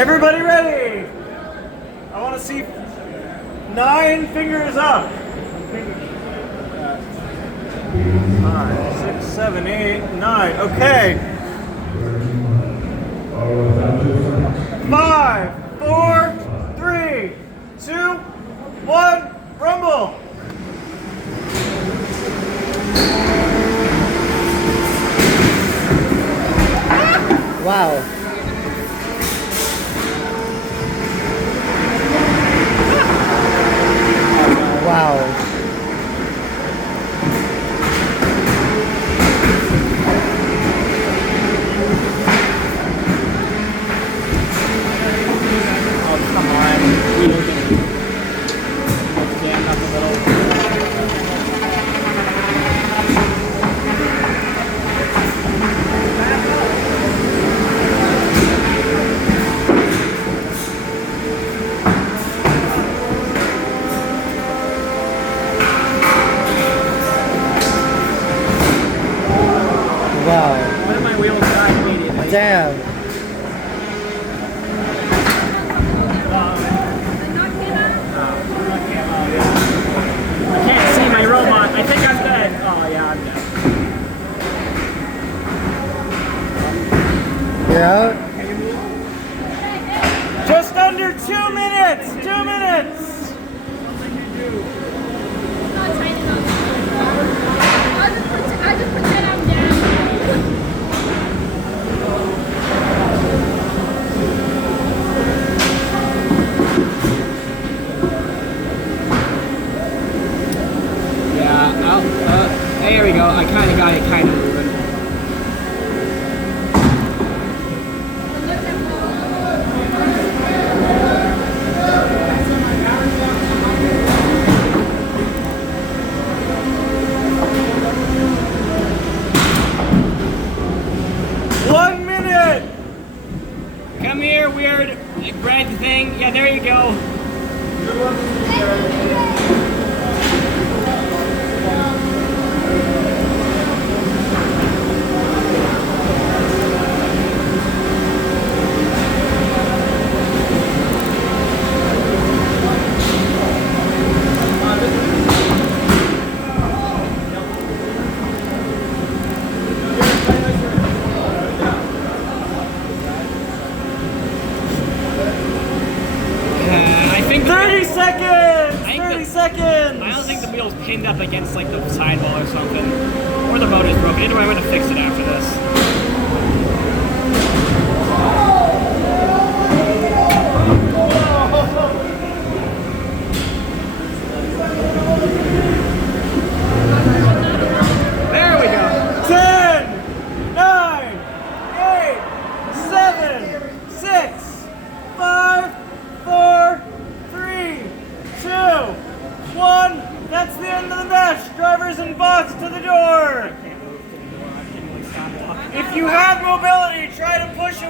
Everybody ready? I want to see 9 fingers up. 5, 6, 7, 8, 9. Okay. 5, 4, 3, 2, 1, rumble. Wow. Wow. Wow. One of my wheels died immediately. Damn. I can't see my robot. I think I'm dead. Oh yeah, I'm dead. Yeah. Just under 2 minutes. 2 minutes. I just pretend I'm down. Yeah, there we go. I kind of got it kind of moving. Come here, weird red thing. Yeah, there you go. I think 30 seconds! 30 seconds! I don't think the wheel's pinned up against like the sidewall or something. Or the motor's broken. Anyway, I'm gonna fix it after this. There we go. 10, 9, 8, 7, 6, 5, 4, 3, 2, 1. That's the end of the match. Drivers and box to the door. If you have mobility, try to push it